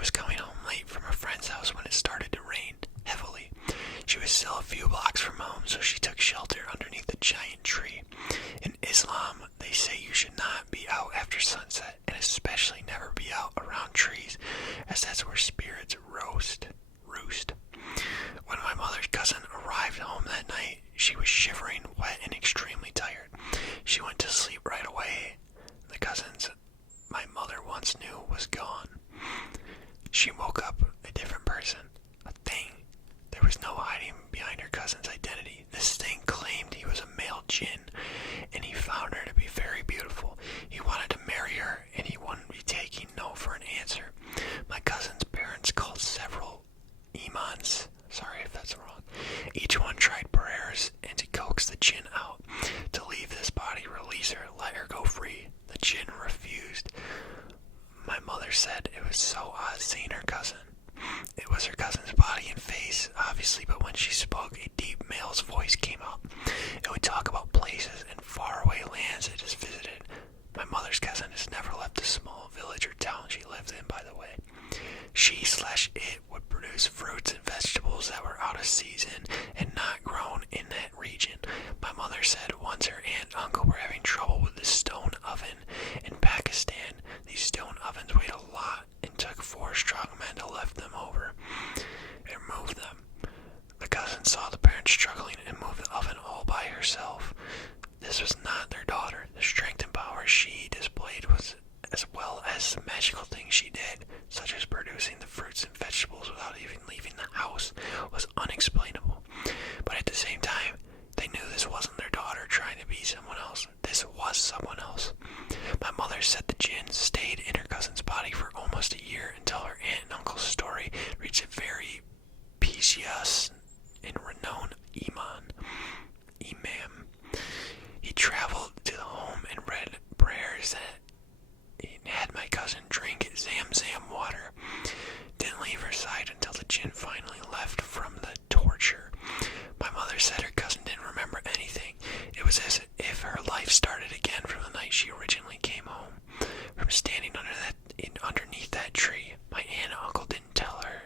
was coming home late from a friend's house when it started to rain heavily. She was still a few blocks from home, so she took shelter underneath a giant tree. In Islam, they say you should not be out after sunset, and especially never be out around trees, as that's where spirits roost. When my mother's cousin arrived home that night, she was shivering, wet, and extremely tired. She went to sleep right away. The cousins my mother once knew was gone. She woke up a different person, a thing. There was no hiding behind her cousin's identity. This thing claimed he was a male jinn, and he found her to be very beautiful. He wanted to marry her, and he wouldn't be taking no for an answer. My cousin's parents called several imams. Sorry if that's wrong. Each one tried prayers and to coax the jinn out, to leave this body, release her, let her go free. The jinn refused. My mother said it was so odd seeing her cousin. It was her cousin's body and face, obviously, but when she spoke, a deep male's voice came out. It would talk about places and faraway lands it has visited. My mother's cousin has never left the small village or town she lived in, by the way. She/it would produce fruits and vegetables that were out of season and not grown in that region. My mother said once her aunt and uncle were having trouble with the stone oven in Pakistan. These stone ovens weighed a lot and took 4 strong men to lift them over and move them. The cousin saw the parents struggling and moved the oven all by herself. This was not their daughter. The strength and power she displayed was as well as the magical things she did, such as producing the fruits and vegetables without even leaving the house, was unexplainable. But at the same time, they knew this wasn't their daughter trying to be someone else. This was someone else. My mother said the jinn stayed in her cousin's body for almost a year until her aunt and uncle's story reached a very precious and renowned imam. He traveled to the home and read prayers that had my cousin drink Zamzam water. Didn't leave her side until the jinn finally left from the torture. My mother said her cousin didn't remember anything. It was as if her life started again from the night she originally came home. From standing underneath that tree, my aunt and uncle didn't tell her,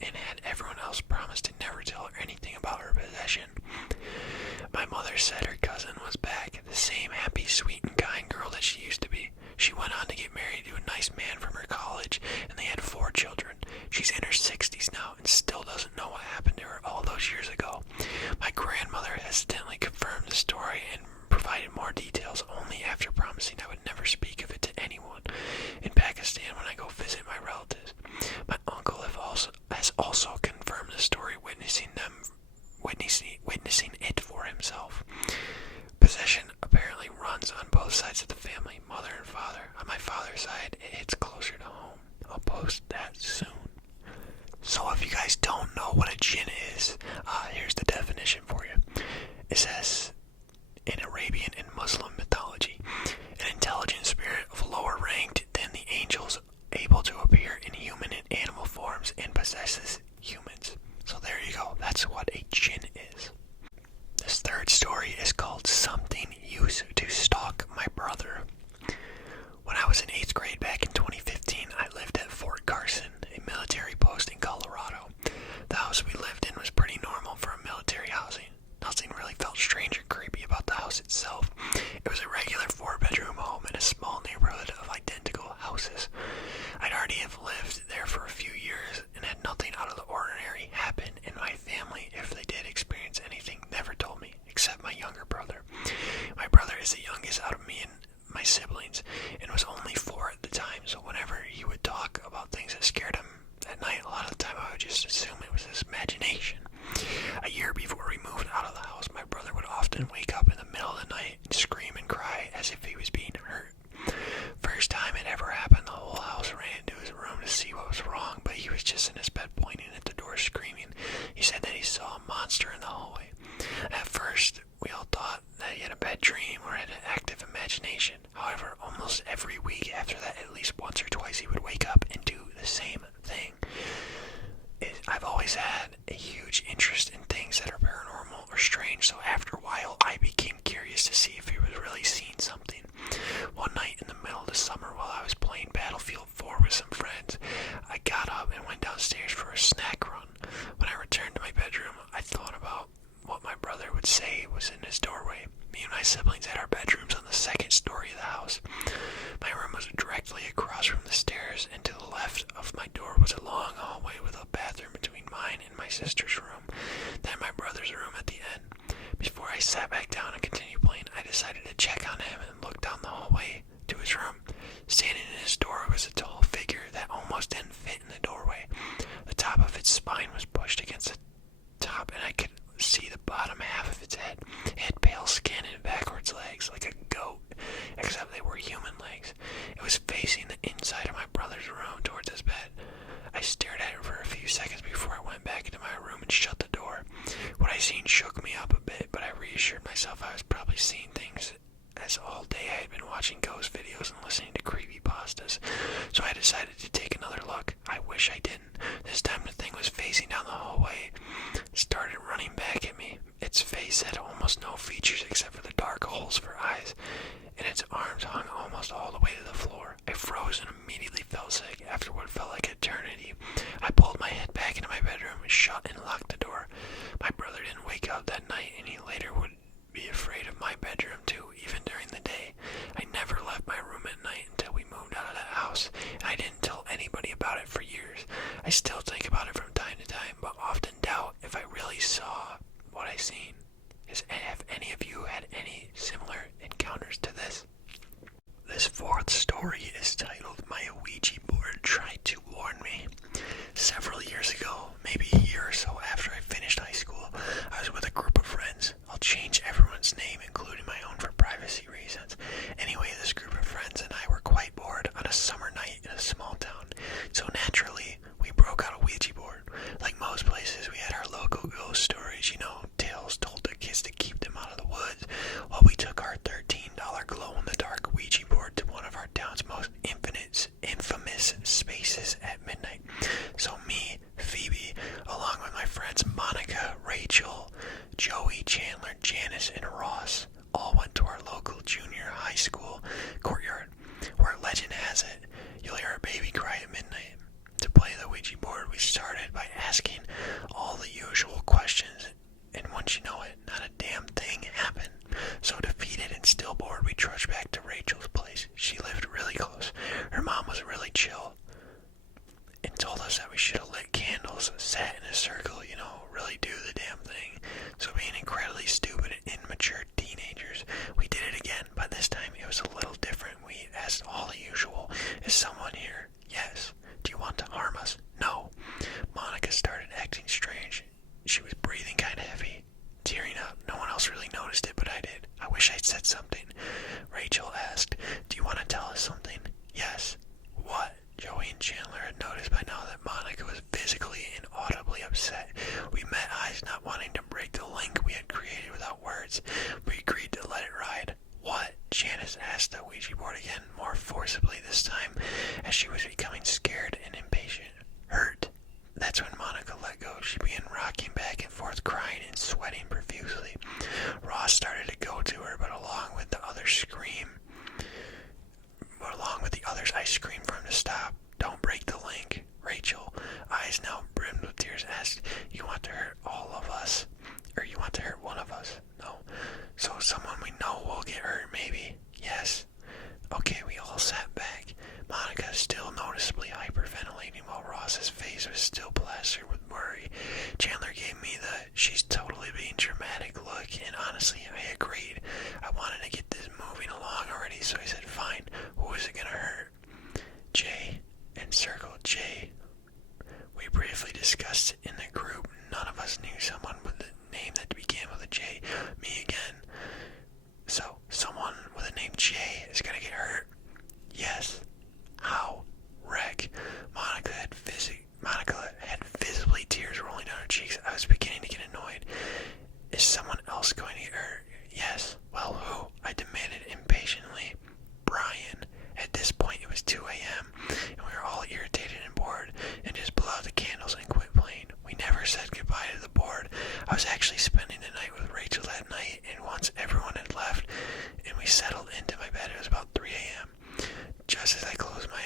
and had everyone else promised to never tell her anything about her possession. My mother said her cousin was back, the same happy, sweet, and kind girl that she used to be. She went on to get married to a nice man from her college, and they had 4 children. She's in her 60s now and still doesn't know what happened to her all those years ago. My grandmother hesitantly confirmed the story and provided more details only after promising I would never speak of it to anyone in Pakistan when I go visit my relatives. My uncle has also confirmed the story, witnessing it for himself. Possession apparently runs on both sides of the family, mother and father. On my father's side, it hits closer to home. I'll post that soon. So if you guys don't know what a jinn is, here's the definition for you. It says, in Arabian and Muslim mythology, an intelligent spirit of lower rank than the angels, able to appear in human and animal forms and possesses humans. So there you go. That's what a jinn is. This third story is called Something Used to Stalk My Brother. When I was in 8th grade back in 2015, I lived at Fort Carson, a military post in Colorado. The house we lived in was pretty normal for a military housing. Nothing really felt strange or creepy about the house itself. It was a regular 4-bedroom home in a small neighborhood of identical houses. I'd already have lived there for a few years and had nothing out of the ordinary happen, and my family, if they did experience anything, never told me, except my younger brother. My brother is the youngest out of me and my siblings, and was only 4 at the time, so whenever he would talk about things that scared him at night, a lot of the time I would just assume it was his imagination. A year before we moved out of the house, my brother would often wake up in the middle of the night and scream and cry as if he was being hurt. First time it ever happened, the whole house ran into his room to see what was wrong, but he was just in his bed pointing at the door screaming. He said that he saw a monster in the hallway. At first, we all thought that he had a bad dream or had an active imagination. However, almost every week after that, at least once or twice, he would wake up and do the same thing. I've always had a huge interest in things that are paranormal or strange, so after a while, I became curious to see if he was really seeing something. One night in the middle of the summer while I was playing Battlefield 4 with some friends, I got sister's room, then my brother's room at the end. Before I sat back down and continued playing, I decided to check on him and look down the hallway to his room. Standing in his door was a tall figure that almost didn't fit in the doorway. The top of its spine was pushed against the top, and I could see the bottom half of its head. It had pale skin and backwards legs, like a goat, except they were human legs. It was facing the inside of my brother's room towards his bed. I stared at it for a few seconds before I went back into my room and shut the door. What I seen shook me up a bit, but I reassured myself I was probably seeing things, as all day I had been watching ghost videos and listening to creepypastas, so I decided to take another look. I wish I didn't. This time the thing was facing down the hallway, started running back at me. Its face had almost no features except for the dark holes for eyes, and its arms hung almost all the way to the floor. I froze and immediately felt sick. After what felt like eternity, I pulled my head back into my bedroom and shut and locked the door. My brother didn't wake up that night, and he later would be afraid of my bedroom too, even during the day. I never left my room at night until we moved out of that house, and I didn't tell anybody about it for years. I still think about it from time to time, but often doubt if I really saw what I seen. Have any of you had any similar encounters to this? This fourth story is titled "My Ouija Board Tried to Warn Me." Several years ago, maybe a year or so after I finished high school, I was with a group of friends. I'll change everyone's name, including my own, for privacy reasons. Anyway, this group of friends and I were quite bored on a summer night in a small town. So naturally, we broke out a Ouija board. Like most places, we had our local ghost stories, tales told to kids to keep them out of the woods. Well, we took our $13 glow-in-the-dark Ouija board to one of our town's most infamous spaces at midnight. So me, Phoebe, along with my friends Monica, Rachel, Joey, Chandler, Janice, and Ross, all went to our local junior high school courtyard, where legend has it, you'll hear a baby cry at midnight. To play the Ouija board, we started by asking all the usual questions, and once you know it, not a damn thing happened. So defeated and still bored, we trudged back to Rachel's place. She lived really close. Her mom was really chill and told us that we should have lit candles, sat in a circle, really do the damn thing. So being incredibly stupid and immature teenagers, we did it again, but this time it was a little different. We asked all the usual, is someone here? Yes. Do you want to harm us? No. Monica started acting strange. She was breathing kind of heavy, tearing up. No one else really noticed it, but I did. I wish I'd said something. Rachel asked, do you want to tell us something? Yes. What? Joey and Chandler had noticed by now that Monica was physically and audibly upset. We met eyes, not wanting to break the link we had created without words. We agreed to let it ride. What? Janice asked the Ouija board again, more forcibly this time, as she was becoming scared and impatient. Hurt. That's when Monica let go. She began rocking back and forth, crying and sweating profusely. Ross started to go to her, but along with the others, I screamed for him to stop. Don't break the link. Rachel, eyes now brimmed with tears, asked, you want to hurt all of us? Or you want to hurt one of us? No. So someone we know will get hurt, maybe? Yes. Okay, we all sat back. Monica still noticeably hyperventilating while Ross's face was still plastered with worry. Chandler gave me the she's totally being dramatic look, and honestly, I agreed. I wanted to get this moving along already, so I said, fine, who is it gonna hurt? Jay, encircled Jay. We briefly discussed it in the group. None of us knew someone with a name that began with a J. Me again. So, someone with a name Jay is gonna get hurt? Yes. How? Wreck. Monica had visibly tears rolling down her cheeks. I was beginning to get annoyed. Is someone else going to get hurt? Yes. Well, who? I demanded impatiently. Brian. At this point, it was 2 a.m., and we were all irritated and bored, and just blew out the candles and quit playing. We never said goodbye to the board. I was actually spending the night with Rachel that night, and once everyone had left and we settled into my bed, it was about 3 a.m. Just as I closed my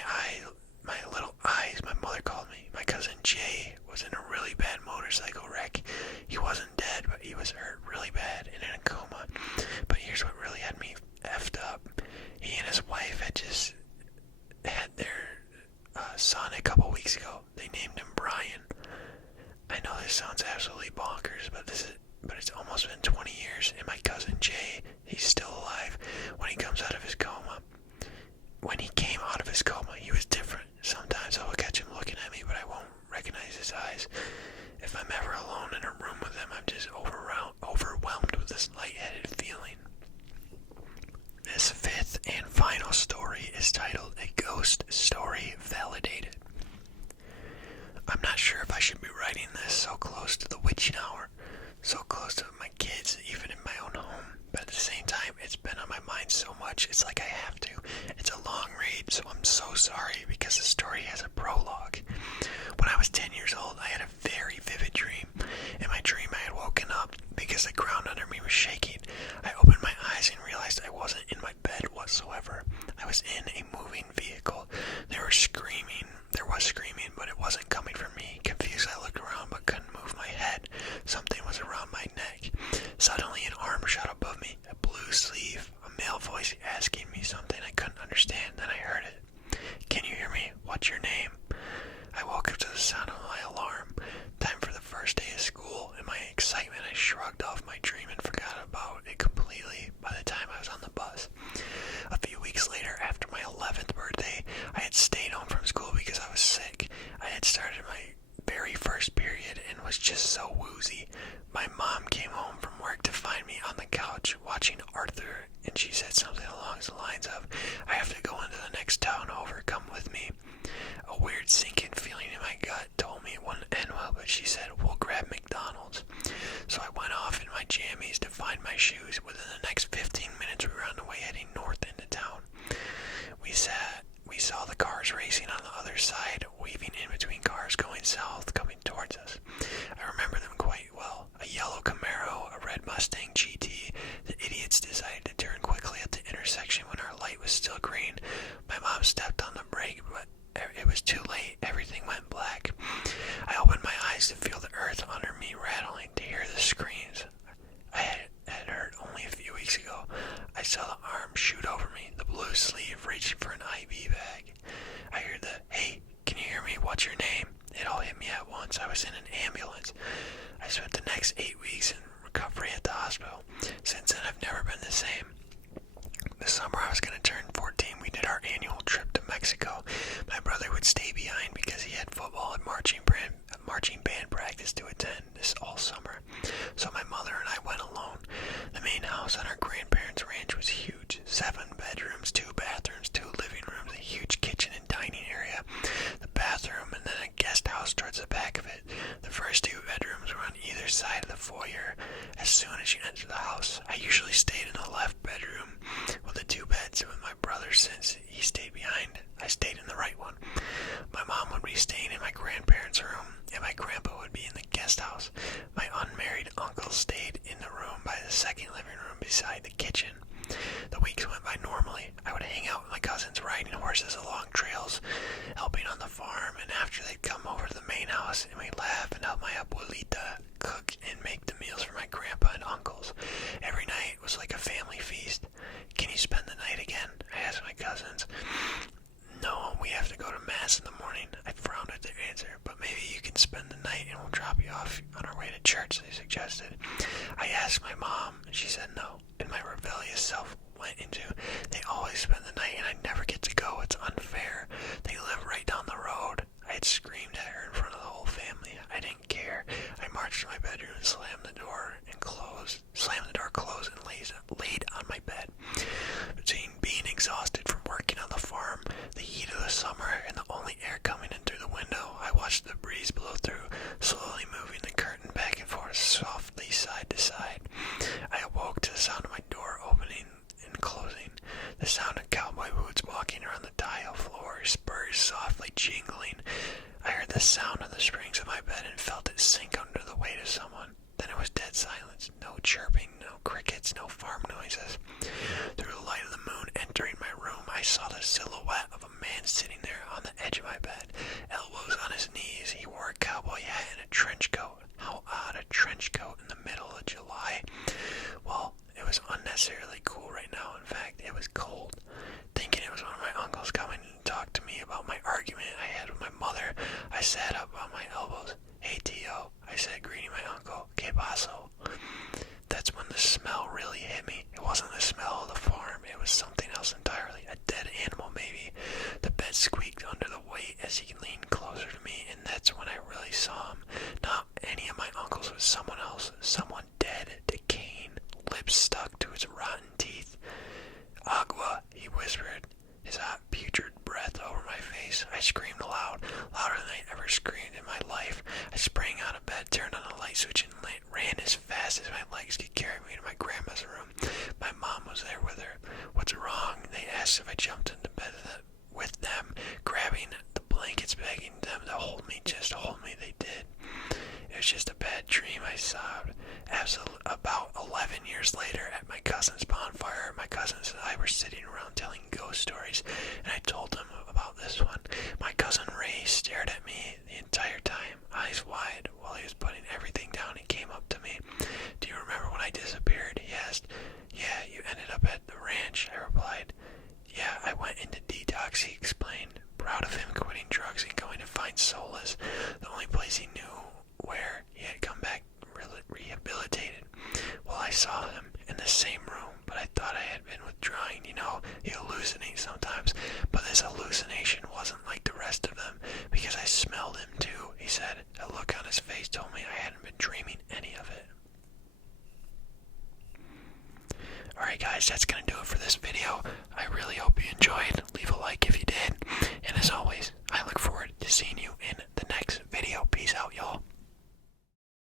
absolutely bonkers, but it's almost been 20 years, and my cousin Jay, he's still alive. When he comes out of his coma, when he came out of his coma, he was different. Sometimes I will catch him looking at me, but I won't recognize his eyes. If I'm ever alone in a room with him, I'm just overwhelmed with this lightheaded feeling. This fifth and final story is titled A Ghost Story Validated. I'm not sure if I should be writing this so close to the witching hour, so close to my kids, even in my own home, but at the same time, it's been on my mind so much, it's like I have to. It's a long read, so I'm so sorry because the story has a prologue. When I was 10 years old, I had a very vivid dream. In my dream, I had woken up because the ground under me was shaking. I opened my eyes and realized I wasn't in my bed whatsoever. I was in a moving vehicle. There was screaming, but it wasn't coming from me. Confused, I looked around but couldn't move my head. Something was around my neck. Suddenly, an arm shot above me, a blue sleeve, a male voice asking me something I couldn't understand. Then I heard it. Can you hear me? What's your name? I woke up to the sound of my alarm. Time for the first day of school. In my excitement, I shrugged off my dream and forgot about it completely by the time I was on the bus. A few weeks later, after my 11th birthday, I had stayed home from school because I was sick. I had started my very first period and was just so woozy. My mom came home from work to find me on the couch watching Arthur, and she said something along the lines of, I have to go into the next town over, come with me. A weird sinking feeling in my gut told me it wouldn't end well, but she said, we'll grab McDonald's. So I went off in my jammies to find my shoes. Within the next 15 minutes, we were on the way heading north into town. We saw the cars racing on the other side, weaving in between cars going south, coming towards us. I remember them quite well. A yellow Camaro, a red Mustang GT. The idiots decided to turn quickly at the intersection when our light was still green. My mom stepped on the brake, but it was too late. Everything went black. I opened my eyes to feel the earth under me rattling, to hear the screams I had heard only a few weeks ago. I saw the arm shoot over me, the blue sleeve reaching for an IV bag. I heard the, hey, can you hear me? What's your name? It all hit me at once. I was in an ambulance. I spent the next 8 weeks in recovery at the hospital. Since then, I've never been the same. This summer I was going to turn 14. We did our annual trip to Mexico. My brother would stay behind because he had football and marching band practice to attend this all summer. So my mother and I went alone. The main house on our grandparents' ranch was huge. 7 bedrooms, 2 bathrooms, 2 living rooms, a huge kitchen and dining area. The bathroom and then a guest house towards the back of it. The first 2 bedrooms were on either side of the foyer. As soon as you enter the house, I usually stayed in the left bedroom with the 2 beds with my brother. Since he stayed behind, I stayed in the right one. My mom would be staying in my grandparents' room, and my grandpa would be in the guest house. My unmarried uncle stayed in the room by the second living room beside the kitchen. The weeks went by normally. I would hang out with my cousins riding horses along trails, helping on the farm, and after they'd come over to the main house, and we'd laugh and help my abuelita cook and make the meals for my grandpa and uncles. Every night was like a family feast. Can you spend the night again? I asked my cousins. No, we have to go to mass in the morning. I frowned at their answer, but maybe you can spend the night and we'll drop you off on our way to church, they suggested. I asked my mom, and she said no, and my rebellious self went into, they always spend the night and I never get to go, it's unfair. They live right down the road. I had screamed at her in front of the whole family. I didn't care. I marched to my bedroom and slammed the door closed and laid on my bed. Between being exhausted from working on the farm, the heat of the summer, and the only air coming in through the window, I watched the breeze blow through, slowly moving the curtain back and forth softly side to side. I awoke to the sound of my door opening and closing, the sound of cowboy boots walking around the tile floor, spurs softly jingling. I heard the sound of the springs of my bed and felt it sink under the weight of someone. Then it was dead silence. No chirping, no crickets, no farm noises. Through the light of the moon entering my room, I saw the silhouette of a man sitting there on the edge of my bed, elbows on his knees. He wore a cowboy hat and a trench coat. How odd, a trench coat in the middle of July. Well, it was unnecessarily cool right now. In fact, it was cold. Thinking it was one of my uncles coming to talk to me about my argument I had with my mother, I sat up on my elbows. Hey, T.O., I said, greeting my uncle. actually saw him. Not any of my uncles, but someone else. Someone dead, decaying, lips stuck to his rotten teeth. Agua, he whispered, his hot, putrid breath over my face. I screamed aloud, louder than I'd ever screamed in my life. I sprang out of bed, turned on the light switch, and ran as fast as my legs could carry me to my grandma's room. My mom was there with her. What's wrong? They asked if I jumped into bed with them, grabbing the blankets, begging them to hold me, just hold me. They did. It was just a bad dream, I sobbed. About 11 years later, at my cousin's bonfire, my cousins and I were sitting around telling ghost stories, and I told them about this one. My cousin Ray stared at me the entire time, eyes wide, while he was putting everything down. He came up to me. Do you remember when I disappeared? He asked. Yeah, you ended up at the ranch, I replied. Yeah, I went into detox, he explained, proud of him quitting drugs and going to find solace, the only place he knew where he had come back rehabilitated. Well, I saw him in the same room, but I thought I had been withdrawing. You know, you hallucinate sometimes, but this hallucination wasn't like the rest of them, because I smelled him too, he said. A look on his face told me I hadn't been dreaming any of it. Alright guys, that's going to do it for this video. I really hope you enjoyed. Leave a like if you did. And as always, I look forward to seeing you in the next video. Peace out, y'all.